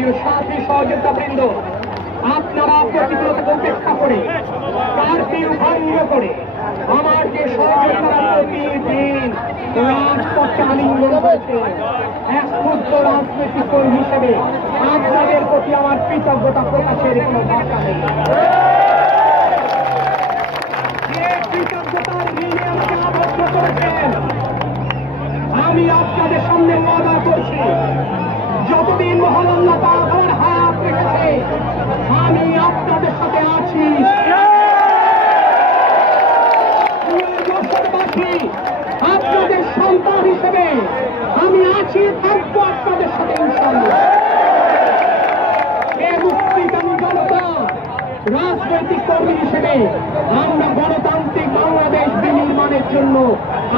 প্রিয় সাথী সহযোগিতাবৃন্দ, আপনারা প্রতিকূলতা উপেক্ষা করে কারফিউ ভঙ্গ করে আমার যে সহযোগিতারা প্রতিদিন রাজপথে আলিঙ্গন করেছে, এক ক্ষুদ্র রাজনৈতিক কর্মী হিসেবে আপনাদের প্রতি আমার কৃতজ্ঞতা প্রকাশের কোনো ভাষা নেই। যে কৃতজ্ঞতার ঋণে আমাকে আবদ্ধ করেছেন, আমি আপনাদের সামনে ওয়াদা করছি, যতদিন মহান আল্লাহ পাক আমার হাত রেখেছে আমি আপনাদের সাথে আছি। যশোরবাসী, আপনাদের সন্তান হিসেবে আমি আছি, থাকবো আপনাদের সাথে ইনশাআল্লাহ। এ মুক্তিকামী জনতা রাজনৈতিক কর্মী হিসেবে আমরা গণতান্ত্রিক বাংলাদেশ বিনির্মাণের জন্য